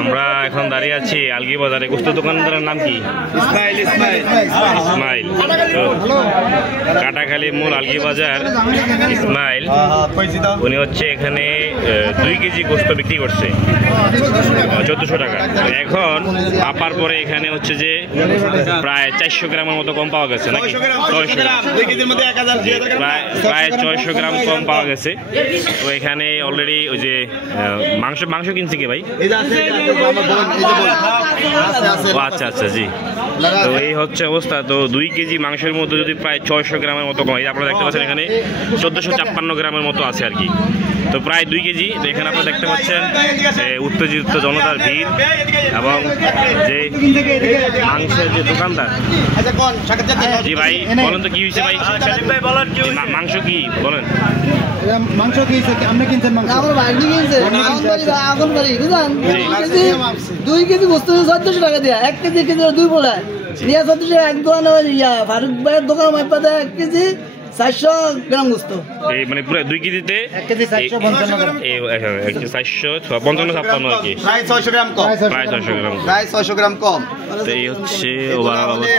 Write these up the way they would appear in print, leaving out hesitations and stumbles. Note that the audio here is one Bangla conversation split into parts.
আমরা এখন দাঁড়িয়ে আছি আলগি বাজারে। গোস্ত দোকানদারের নাম কি? ইসমাইল। কাটাখালী মূল আলগি বাজার ইসমাইল, উনি হচ্ছে এখানে 2 কেজি গোস্ত বিক্রি করছে 1400 টাকা। এখন আপার পরে এখানে হচ্ছে যে প্রায় 400 গ্রামের মতো কম পাওয়া গেছে নাকি? প্রায় 600 গ্রাম কম পাওয়া গেছে। তো এখানে অলরেডি ওই যে মাংস কিনছে কি ভাই? আচ্ছা আচ্ছা, জি। তো এই হচ্ছে অবস্থা। তো 2 কেজি মাংসের মধ্যে যদি প্রায় 600 গ্রামের মতো কম, আপনারা দেখতে পাচ্ছেন এখানে 1456 গ্রামের মতো আছে আর কি। তো প্রায় 2 কেজি। তো এখানে আপনারা দেখতে পাচ্ছেন উত্তেজিত জনতার ভিড় এবং যে মাংসের যে দোকানদার। জি ভাই বলেন তো কি হয়েছে ভাই? মাংস কি বলেন? মাংস কিনছে, আপনি কিনছেন মাংস? আমার ভাই কিনছে, এখন বাড়ি বুঝলেন। 2 কেজি গোস্ত 1400 টাকা দিয়া, 1 কেজি 2 বলে দিয়া 1400 টাকা। এক দোকানে ফারুক ভাইয়ের দোকান মাইপাতে 1 কেজি 400 গ্রাম গোস্ত। এই মানে পুরো 2 কেজিতে 1 কেজি 455 গ্রাম। এই 455 আর কি, প্রায় 600 গ্রাম কম। প্রায় 600 গ্রাম, প্রায় 600 গ্রাম কম। তো এই হচ্ছে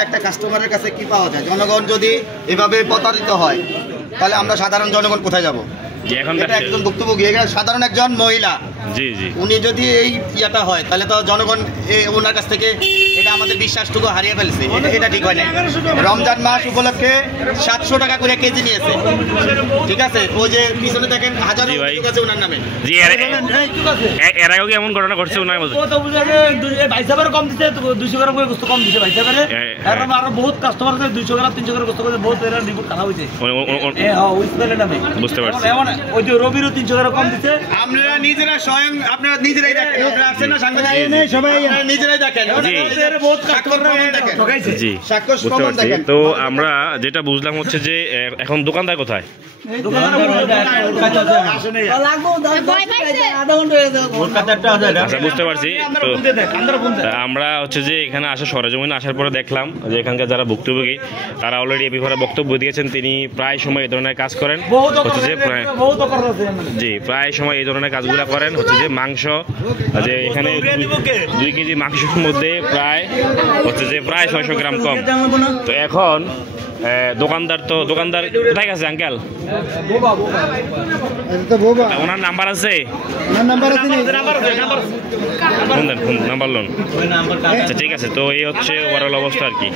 একটা কাস্টমারের কাছে কি পাওয়া যায়? জনগণ যদি এভাবে প্রতারিত হয় তাহলে আমরা সাধারণ জনগণ কোথায় যাব? একজন ভুক্তভোগী, সাধারণ একজন মহিলা, জি জি, উনি যদি এই ইয়াটা হয় তাহলে তো জনগণ ওনার কাছ থেকে এটা আমাদের বিশ্বাসটুকু হারিয়ে ফেলছে। এটা ঠিক হয় না। রমজান মাস উপলক্ষে 700 টাকা করে কেজি নিয়েছে, ঠিক আছে? ওই যে পিছনে দেখেন হাজারো আছে ওনার নামে। জি, এর আগেও এমন ঘটনা ঘটছে ওনার মধ্যে? ভাই সাহেবের কম দিচ্ছে, 200 গ্রাম করে গোস্ত কম দিচ্ছে ভাই সাহেবের। এরকম আরো বহুত কাস্টমার আছে 200 গ্রাম 300 গ্রাম গোস্ত করে বহুত এর রিপোর্ট খারাপ হয়েছে। বুঝতে পারছি। ওই যে রবিরও 300 গ্রাম কম দিচ্ছে। আপনারা নিজেরা স্বয়ং আপনারা নিজেরাই দেখেন, আপনারা আছেন না সাংবাদিক, সবাই নিজেরাই দেখেন, বহুত কাস্টমার দেখেন। জি, বুঝতে পারছি। তো আমরা যেটা বুঝলাম হচ্ছে যে এখন দোকানদার কোথায়? আচ্ছা, বুঝতে পারছি। তো আমরা হচ্ছে যে এখানে আসা সরেজমিনে আসার পরে দেখলাম যে এখানকার যারা ভুক্তভোগী তারা অলরেডি এ ব্যাপারে বক্তব্য দিয়েছেন। তিনি প্রায় সময় এই ধরনের কাজ করেন, হচ্ছে যে জি প্রায় সময় এই ধরনের কাজগুলো করেন। হচ্ছে যে মাংস, যে এখানে 2 কেজি মাংসের মধ্যে প্রায় হচ্ছে যে প্রায় 600 গ্রাম কম। তো এখন দোকানদার কোথায় গেছে আঙ্কেল? ওনার নাম্বার আছে? Phone number loan. আচ্ছা ঠিক আছে। তো এই হচ্ছে ওভারঅল অবস্থা আর কি।